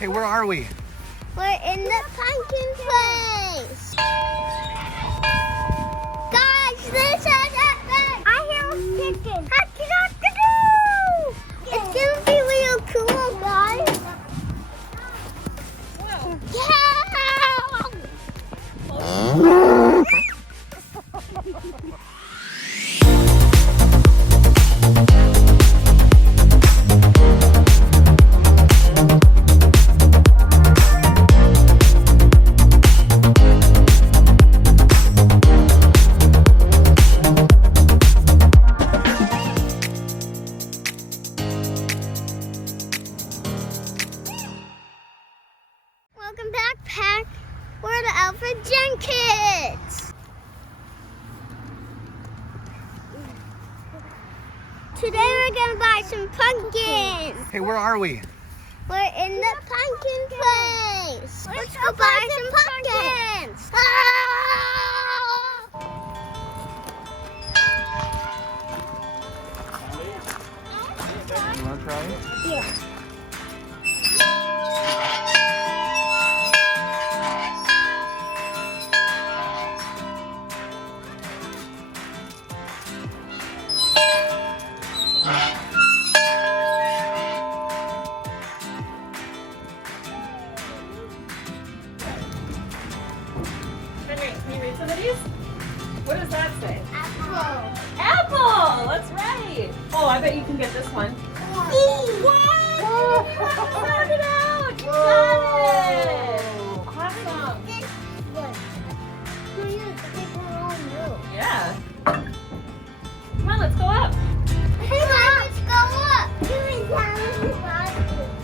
Hey, where are we? We're in the pumpkin place. Guys, this is it. I hear a chicken. It's gonna be real cool, guys. Whoa. Yeah! Welcome back, Pack. We're the Alfred Jen Kids. Today we're gonna buy some pumpkins. Hey, where are we? We're in the pumpkin place. Let's go buy some pumpkins. You want to try it? Yeah. Henry, can you read some of these? What does that say? Apple. Apple! That's right! Oh, I bet you can get this one. What? Knock it out! You got it! Awesome! This one. Can you take one on you? Yeah. Come on, let's go up. Hey, Mom, let's go up. Here we go.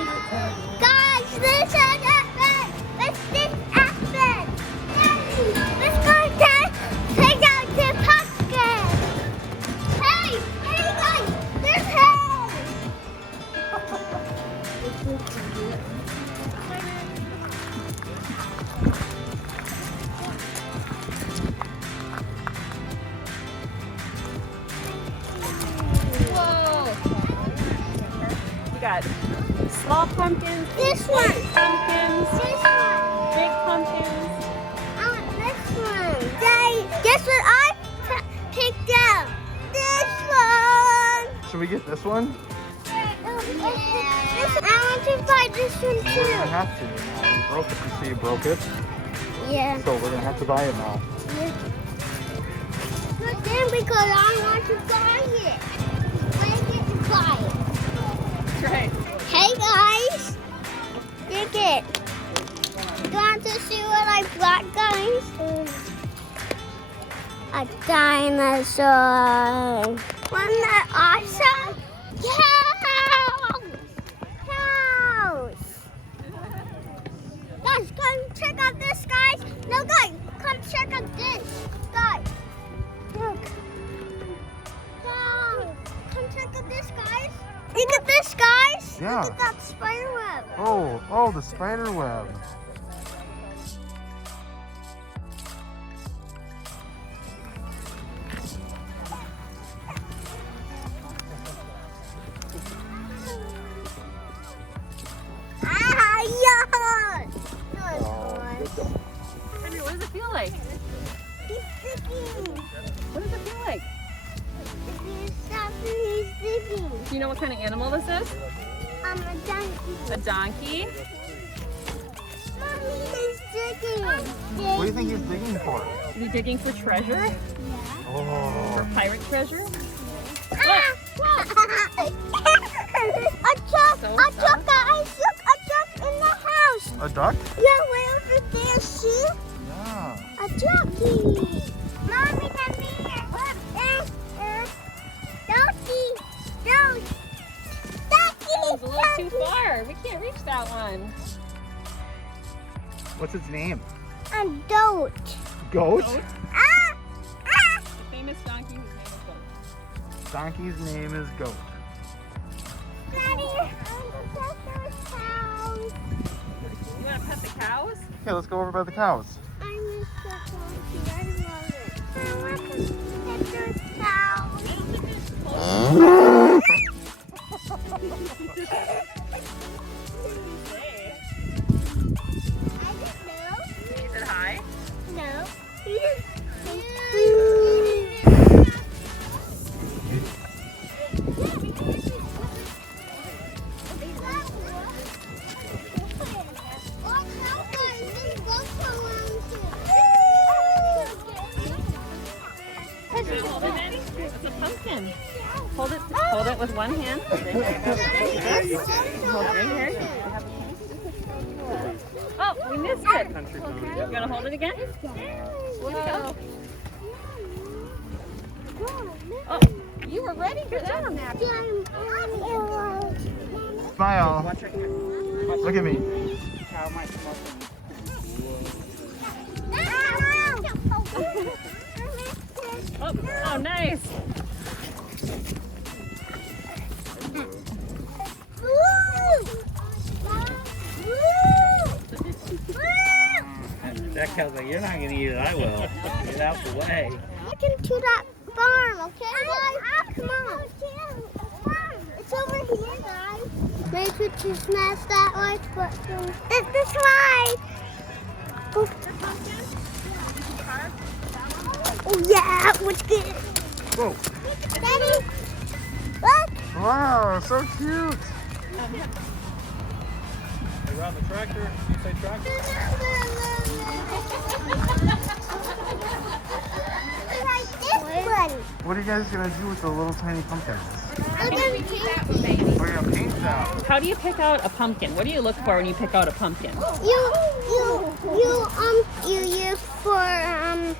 Guys, this is epic! This epic! Let's go take out the pumpkin! Hey! Hey guys! There's hay! Whoa! We got small pumpkins, This one! pumpkins, This one! big pumpkins. I want this one! Daddy, guess what I picked out? This one! Should we get this one? I want to buy this one We're gonna too. have to. You broke it. You see you broke it? Yeah. So we're gonna have to buy it now. But then because I want to buy it. I get to buy it. That's right. Hey guys, look it. You want to see what I brought, guys? A dinosaur. Wasn't that awesome? Cows! Cows! Guys, come check out this, guys. No, guys, come check out this, guys. Look. Cows. Come check out this, guys. Look at this, guys. Yeah. Look at that spider web. Oh, the spider web. Ah, yeah. Henry, what does it feel like? He's sticking. What does it feel like? If you stop him, he's sticking. Do you know what kind of animal this is? A donkey. A donkey? Mommy, he's sticking. What do you think he's digging for? Is he digging for treasure? For Oh. pirate treasure? Ah! A truck, So a truck, guys. Look, a truck in the house. A duck? Yeah, way over there, see? Yeah. A ducky. Mommy, come here. Ducky. Ducky. That was a little too far. We can't reach that one. What's its name? A goat. Goat? Goat? Ah! Ah! The famous donkey whose name is Goat. donkey's name is Goat. Daddy, there's cows. You want to pet the cows? Okay, let's go over by the cows. I miss the donkey. I love it. I want to pet those cows. Hey. I don't know. Is it hi? No. Hold it, Daddy. It's a pumpkin. Hold it with one hand. Hold right here. Oh, we missed it. You gonna hold it again? Wow. Oh, you were ready for that. Smile. Look at me. Oh, nice. That cow's like, you're not gonna eat it, I will. Get out the way. Look into that farm, okay, guys? Come on. It's over here, guys. Maybe we should smash that like button. It's this way. Oh yeah, what's good? Whoa. Daddy, look. Wow, so cute. Around the tractor, you say tractor? Like this one. What are you guys gonna do with the little tiny pumpkins? We're gonna paint it. We're gonna paint them. How do you pick out a pumpkin? What do you look for when you pick out a pumpkin? You use for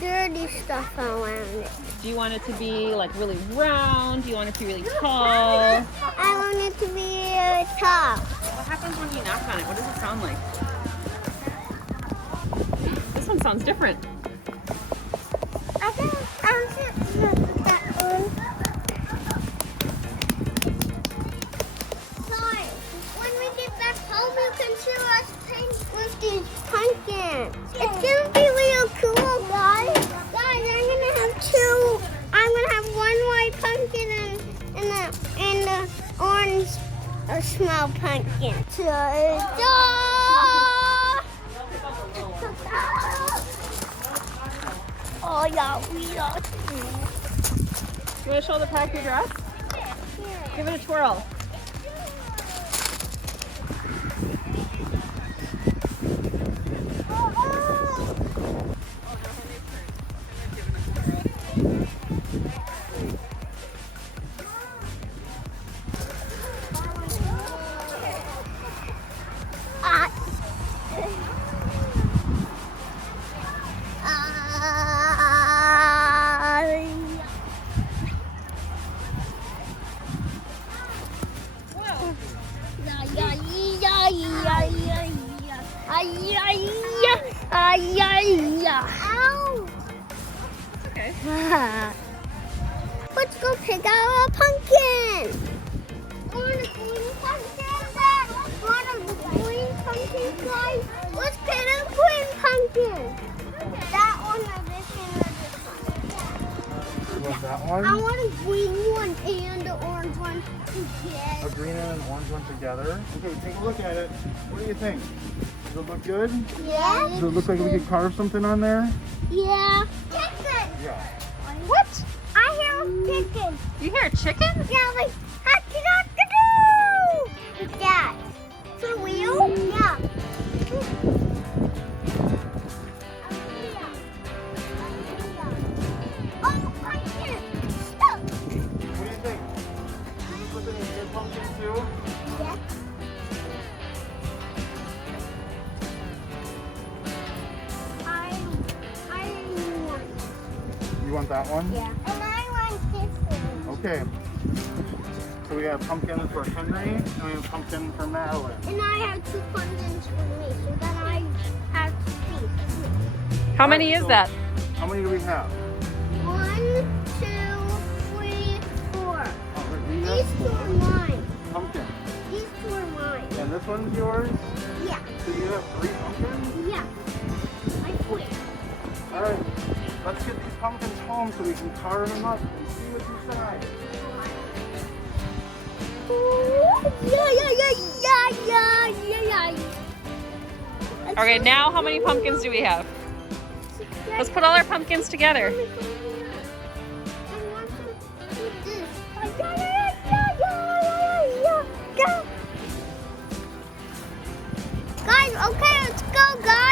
dirty stuff around it. Do you want it to be like really round? Do you want it to be really tall? I want it to be tall. What happens when you knock on it? What does it sound like? This one sounds different. I think that one. Sorry, when we get back home, you can see us paint with these pumpkins. It's gonna be real cool, guys. Guys, I'm gonna have one white pumpkin and the orange small pumpkin. Ta-da! Oh yeah, we are. You want to shoulder pack your dress? Give it a twirl. Ow! Okay. Let's go pick out a pumpkin. Want a green pumpkin? Want a green pumpkin, guys? Let's pick a green pumpkin. That one or this one or this one? You want that one? I want a green one and the orange one together. A green and an orange one together. Okay, take a look at it. What do you think? Does it look good? Yeah? Does it look like we could carve something on there? Yeah. Chicken. Yeah. What? I hear a chicken. You hear a chicken? Yeah, like, ha-ki-da-ki-doo! Like that. For real? Yeah. Oh, pumpkin! Stop! What do you think? Can you put in a good pumpkin too? Yeah. You want that one? Yeah. And I want this one. Okay. So we have pumpkin for Henry and we have pumpkin for Madeline. And I have 2 pumpkins for me, so then I have 3. How many is that? How many do we have? 1, 2, These two are mine. Pumpkin. These two are mine. And this one's yours? Yeah. So you have 3 pumpkins? Yeah. I swear. Alright, let's get these pumpkins home so we can carve them up and see what's inside. Okay, now how many pumpkins do we have? Let's put all our pumpkins together. Guys, okay, let's go, guys.